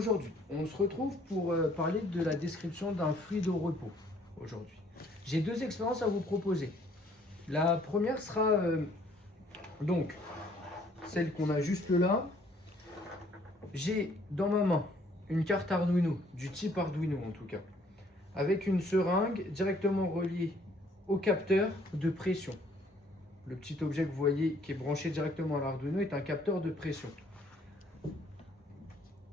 aujourd'hui, on se retrouve pour parler de la description d'un fluide au repos aujourd'hui. J'ai deux expériences à vous proposer. La première sera donc celle qu'on a juste là. J'ai dans ma main une carte Arduino, du type Arduino en tout cas, avec une seringue directement reliée au capteur de pression. Le petit objet que vous voyez qui est branché directement à l'Arduino est un capteur de pression.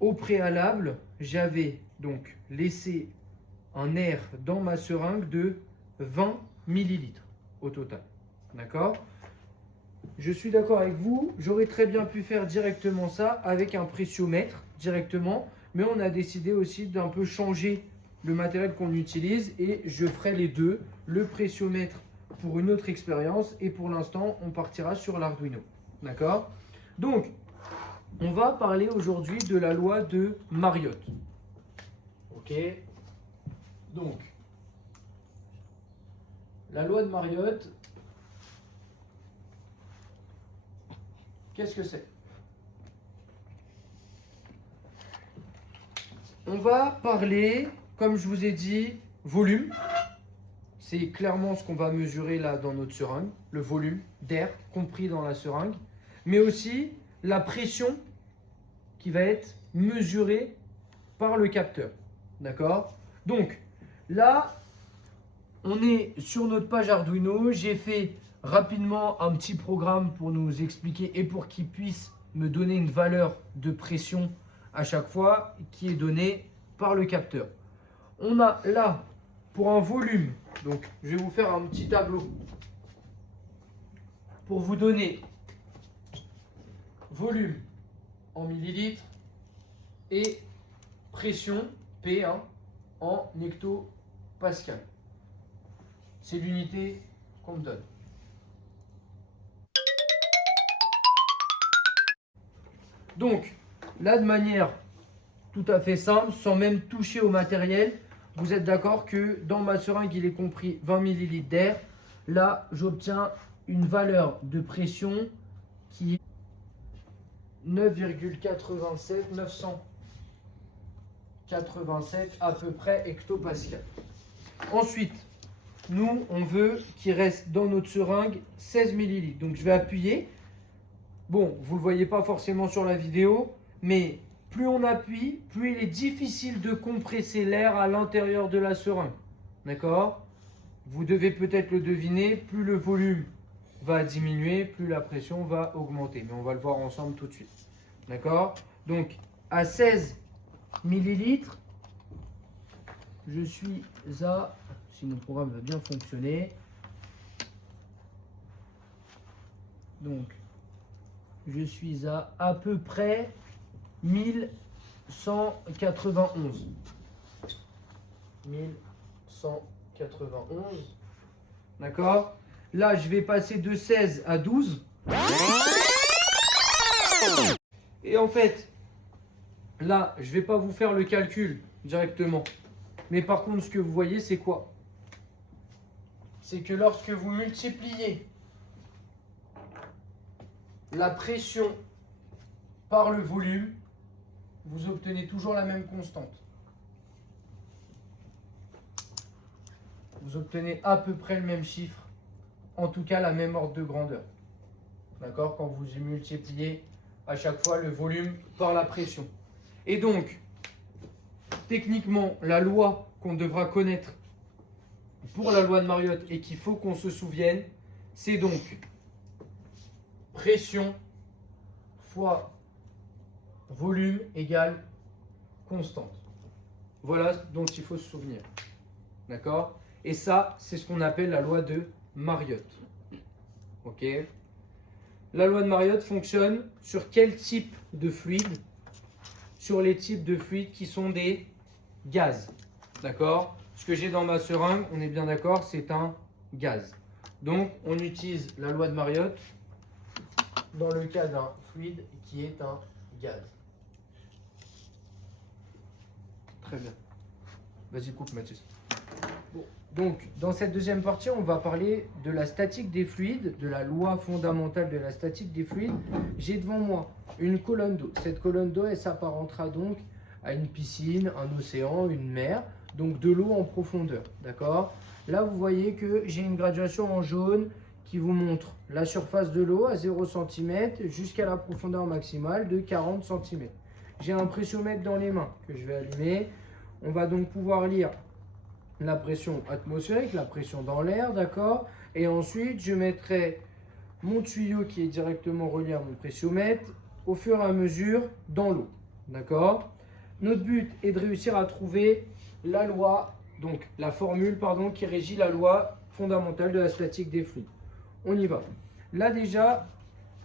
Au préalable, j'avais donc laissé un air dans ma seringue de 20 millilitres au total. D'accord ? Je suis d'accord avec vous, j'aurais très bien pu faire directement ça avec un pressiomètre directement, mais on a décidé aussi d'un peu changer le matériel qu'on utilise et je ferai les deux, le pressiomètre pour une autre expérience et pour l'instant on partira sur l'Arduino. D'accord ? Donc, on va parler aujourd'hui de la loi de Mariotte. Ok ? Donc, la loi de Mariotte, qu'est-ce que c'est? On va parler, comme je vous ai dit, volume. C'est clairement ce qu'on va mesurer là dans notre seringue, le volume d'air compris dans la seringue, mais aussi la pression qui va être mesurée par le capteur. D'accord? Donc, là, on est sur notre page Arduino. J'ai fait rapidement un petit programme pour nous expliquer et pour qu'il puisse me donner une valeur de pression à chaque fois qui est donnée par le capteur. On a là, pour un volume, donc je vais vous faire un petit tableau pour vous donner volume en millilitres et pression P1 en hectopascal. C'est l'unité qu'on me donne. Donc, là, de manière tout à fait simple, sans même toucher au matériel, vous êtes d'accord que dans ma seringue, il est compris 20 ml d'air. Là, j'obtiens une valeur de pression qui est 9,87 à peu près hectopascal. Ensuite, nous, on veut qu'il reste dans notre seringue 16 ml. Donc, je vais appuyer. Bon, vous ne le voyez pas forcément sur la vidéo, mais plus on appuie, plus il est difficile de compresser l'air à l'intérieur de la seringue. D'accord? Vous devez peut-être le deviner, plus le volume va diminuer, plus la pression va augmenter. Mais on va le voir ensemble tout de suite. D'accord? Donc, à 16 millilitres, je suis à... Si mon programme va bien fonctionner. Donc, je suis à peu près 1191. 1191. D'accord? Là, je vais passer de 16 à 12. Et en fait, là, je ne vais pas vous faire le calcul directement. Mais par contre, ce que vous voyez, c'est quoi? C'est que lorsque vous multipliez la pression par le volume, vous obtenez toujours la même constante. Vous obtenez à peu près le même chiffre, en tout cas la même ordre de grandeur. D'accord? Quand vous multipliez à chaque fois le volume par la pression. Et donc, techniquement, la loi qu'on devra connaître pour la loi de Mariotte et qu'il faut qu'on se souvienne, c'est donc pression fois volume égale constante. Voilà dont il faut se souvenir. D'accord? Et ça, c'est ce qu'on appelle la loi de Mariotte. Ok? La loi de Mariotte fonctionne sur quel type de fluide? Sur les types de fluides qui sont des gaz. D'accord? Ce que j'ai dans ma seringue, on est bien d'accord, c'est un gaz. Donc, on utilise la loi de Mariotte dans le cas d'un fluide qui est un gaz. Très bien. Vas-y, coupe, Mathis. Bon. Donc, dans cette deuxième partie, on va parler de la statique des fluides, de la loi fondamentale de la statique des fluides. J'ai devant moi une colonne d'eau. Cette colonne d'eau, elle s'apparentera donc à une piscine, un océan, une mer, donc de l'eau en profondeur, d'accord? Là, vous voyez que j'ai une graduation en jaune qui vous montre la surface de l'eau à 0 cm jusqu'à la profondeur maximale de 40 cm. J'ai un pressiomètre dans les mains que je vais allumer. On va donc pouvoir lire la pression atmosphérique, la pression dans l'air, d'accord? Et ensuite, je mettrai mon tuyau qui est directement relié à mon pressiomètre au fur et à mesure dans l'eau, d'accord? Notre but est de réussir à trouver la loi, donc la formule, pardon, qui régit la loi fondamentale de la statique des fluides. On y va. Là déjà,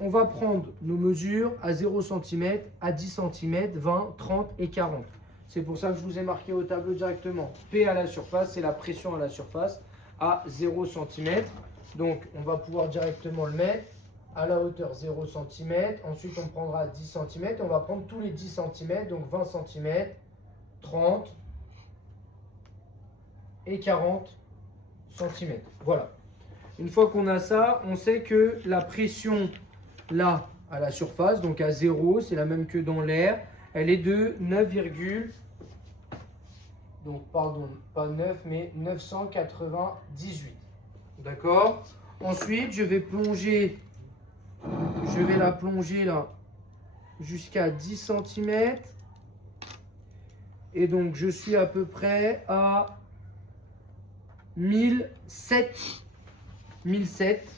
on va prendre nos mesures à 0 cm, à 10 cm, 20, 30 et 40. C'est pour ça que je vous ai marqué au tableau directement. P à la surface, c'est la pression à la surface à 0 cm. Donc, on va pouvoir directement le mettre à la hauteur 0 cm. Ensuite, on prendra 10 cm. On va prendre tous les 10 cm, donc 20 cm, 30 et 40 cm. Voilà. Une fois qu'on a ça, on sait que la pression là, à la surface, donc à 0, c'est la même que dans l'air. Elle est de 9, donc pardon, pas 9, mais 998. D'accord? Ensuite, je vais la plonger là jusqu'à 10 cm. Et donc, je suis à peu près à 1007. 1007.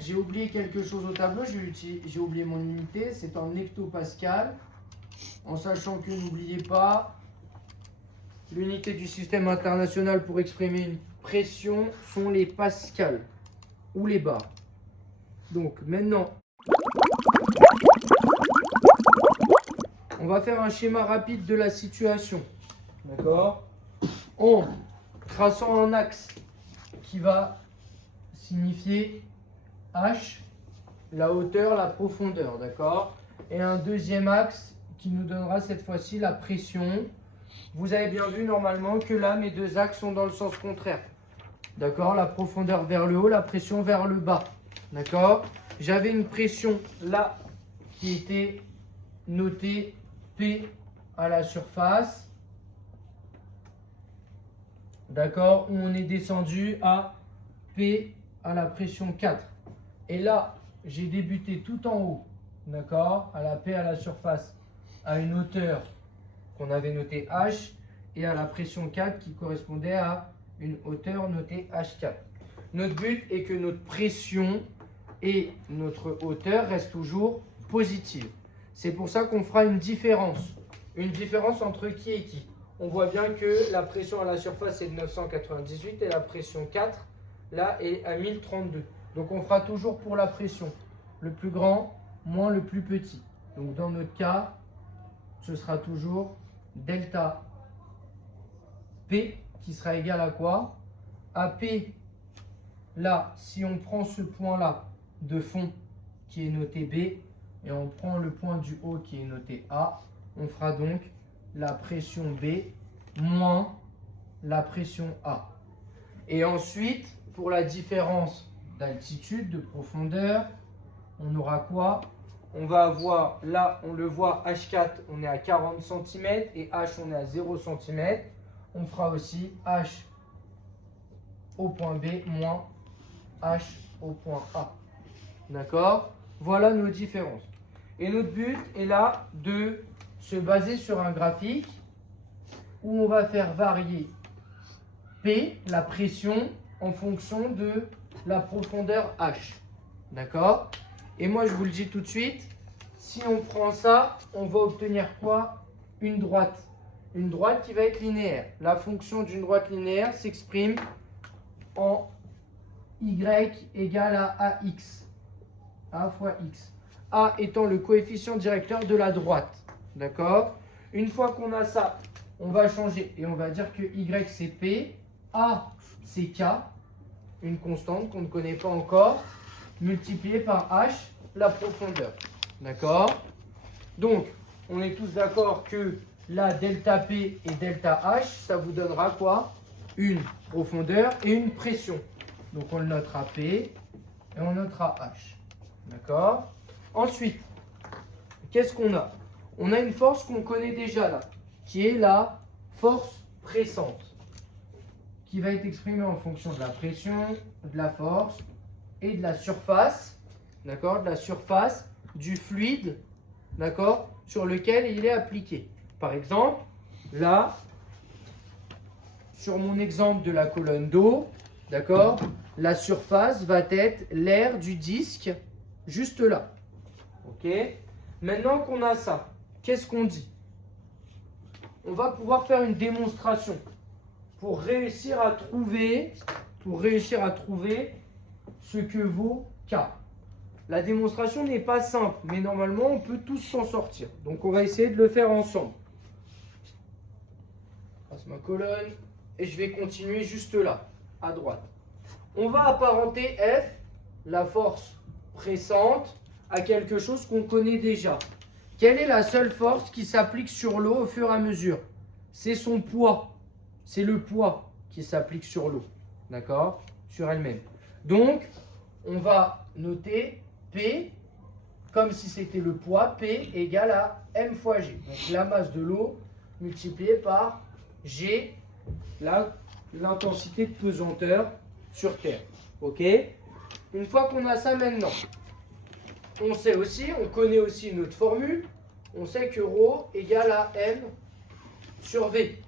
J'ai oublié quelque chose au tableau, j'ai oublié mon unité, c'est en hectopascal. En sachant que n'oubliez pas, l'unité du système international pour exprimer une pression sont les pascals ou les bars. Donc maintenant, on va faire un schéma rapide de la situation. D'accord? En traçant un axe qui va signifier H, la hauteur, la profondeur, d'accord? Et un deuxième axe qui nous donnera cette fois-ci la pression. Vous avez bien vu normalement que là, mes deux axes sont dans le sens contraire. D'accord? La profondeur vers le haut, la pression vers le bas. D'accord? J'avais une pression là qui était notée P à la surface. D'accord? Où on est descendu à P à la pression 4. Et là, j'ai débuté tout en haut. D'accord? À la P à la surface, à une hauteur qu'on avait notée H et à la pression 4 qui correspondait à une hauteur notée H4. Notre but est que notre pression et notre hauteur restent toujours positives. C'est pour ça qu'on fera une différence. Une différence entre qui et qui. On voit bien que la pression à la surface est de 998 et la pression 4 là est à 1032. Donc on fera toujours pour la pression. Le plus grand moins le plus petit. Donc dans notre cas, ce sera toujours delta P qui sera égal à quoi? À P, là, si on prend ce point-là de fond qui est noté B et on prend le point du haut qui est noté A, on fera donc la pression B moins la pression A. Et ensuite, pour la différence d'altitude, de profondeur, on aura quoi? On va avoir, là, on le voit, H4, on est à 40 cm et H, on est à 0 cm. On fera aussi H au point B moins H au point A. D'accord? Voilà nos différences. Et notre but est là de se baser sur un graphique où on va faire varier P, la pression, en fonction de la profondeur H. D'accord? Et moi, je vous le dis tout de suite, si on prend ça, on va obtenir quoi? Une droite. Une droite qui va être linéaire. La fonction d'une droite linéaire s'exprime en y égale à ax. A fois x. A étant le coefficient directeur de la droite. D'accord? Une fois qu'on a ça, on va changer et on va dire que y c'est P, A c'est K, une constante qu'on ne connaît pas encore, multiplié par H, la profondeur. D'accord? Donc, on est tous d'accord que là, delta P et delta H, ça vous donnera quoi? Une profondeur et une pression. Donc, on le notera P et on notera H. D'accord? Ensuite, qu'est-ce qu'on a? On a une force qu'on connaît déjà là, qui est la force pressante, qui va être exprimée en fonction de la pression, de la force et de la surface, d'accord, de la surface du fluide, d'accord, sur lequel il est appliqué. Par exemple, là, sur mon exemple de la colonne d'eau, d'accord, la surface va être l'air du disque, juste là. Ok? Maintenant qu'on a ça, qu'est-ce qu'on dit? On va pouvoir faire une démonstration pour réussir à trouver ce que vaut K. La démonstration n'est pas simple, mais normalement on peut tous s'en sortir. Donc on va essayer de le faire ensemble. Je passe ma colonne et je vais continuer juste là, à droite. On va apparenter F, la force pressante, à quelque chose qu'on connaît déjà. Quelle est la seule force qui s'applique sur l'eau au fur et à mesure? C'est son poids. C'est le poids qui s'applique sur l'eau. D'accord? Sur elle-même. Donc, on va noter P comme si c'était le poids. P égale à M fois G. Donc, la masse de l'eau multipliée par G, l'intensité de pesanteur sur Terre. Ok? Une fois qu'on a ça maintenant, on sait aussi, on connaît aussi une autre formule. On sait que ρ égale à M sur V.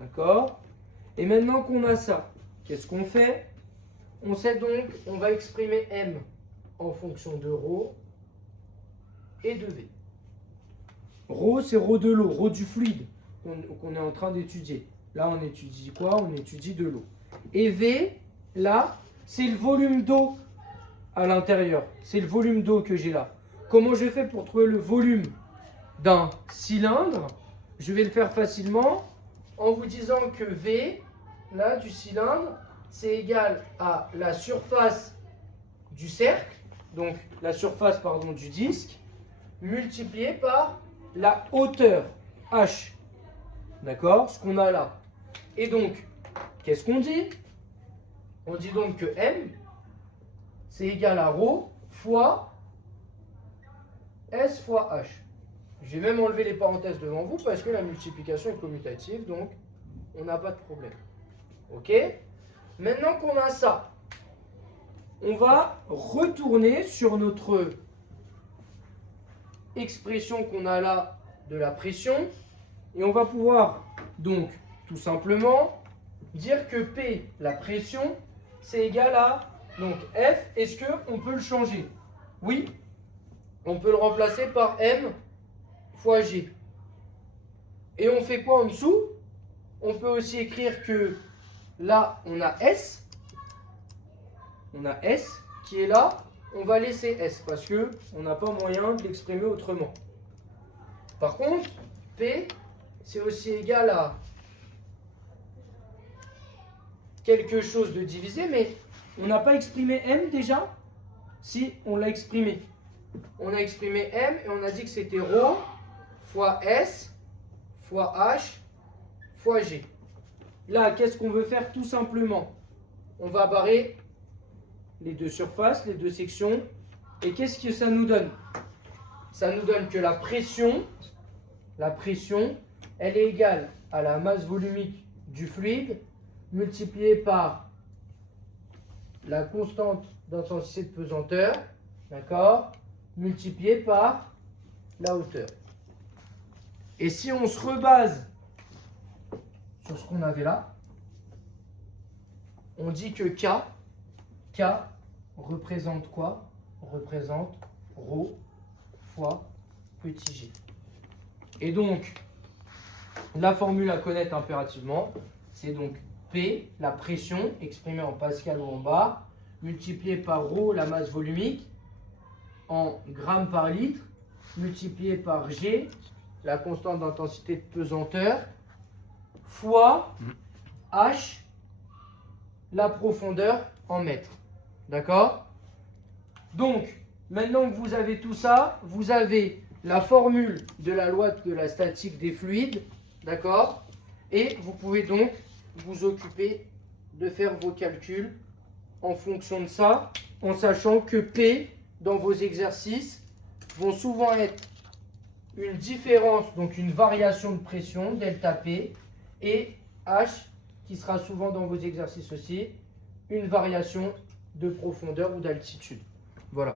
D'accord? Et maintenant qu'on a ça, qu'est-ce qu'on fait? On sait donc, on va exprimer M en fonction de ρ et de V. Ρ, c'est ρ de l'eau, ρ du fluide qu'on est en train d'étudier. Là, on étudie quoi? On étudie de l'eau. Et V, là, c'est le volume d'eau à l'intérieur. C'est le volume d'eau que j'ai là. Comment je fais pour trouver le volume d'un cylindre? Je vais le faire facilement en vous disant que V, là, du cylindre, c'est égal à la surface du cercle, donc la surface, pardon, du disque, multiplié par la hauteur, H. D'accord? Ce qu'on a là. Et donc, qu'est-ce qu'on dit? On dit donc que M, c'est égal à ρ fois S fois H. Je vais même enlever les parenthèses devant vous parce que la multiplication est commutative, donc on n'a pas de problème. Ok? Maintenant qu'on a ça, on va retourner sur notre expression qu'on a là de la pression et on va pouvoir donc tout simplement dire que P, la pression, c'est égal à donc F. Est-ce qu'on peut le changer? Oui, on peut le remplacer par M fois G. Et on fait quoi en dessous? On peut aussi écrire que là, on a S. On a S qui est là. On va laisser S parce qu'on n'a pas moyen de l'exprimer autrement. Par contre, P, c'est aussi égal à quelque chose de divisé, mais on n'a pas exprimé M déjà? Si, on l'a exprimé. On a exprimé M et on a dit que c'était ρ fois S fois H fois G. Là, qu'est-ce qu'on veut faire tout simplement? On va barrer les deux surfaces, les deux sections. Et qu'est-ce que ça nous donne? Ça nous donne que la pression, elle est égale à la masse volumique du fluide multipliée par la constante d'intensité de pesanteur, d'accord, multipliée par la hauteur. Et si on se rebase sur ce qu'on avait là, on dit que K représente quoi? Représente ρ fois petit g. Et donc, la formule à connaître impérativement, c'est donc P, la pression, exprimée en pascal ou en bar, multipliée par ρ, la masse volumique, en grammes par litre, multipliée par G, la constante d'intensité de pesanteur, fois H, la profondeur en mètres. D'accord? Donc, maintenant que vous avez tout ça, vous avez la formule de la loi de la statique des fluides. D'accord? Et vous pouvez donc vous occuper de faire vos calculs en fonction de ça, en sachant que P, dans vos exercices, vont souvent être une différence, donc une variation de pression, delta P, et H, qui sera souvent dans vos exercices aussi, une variation de profondeur ou d'altitude.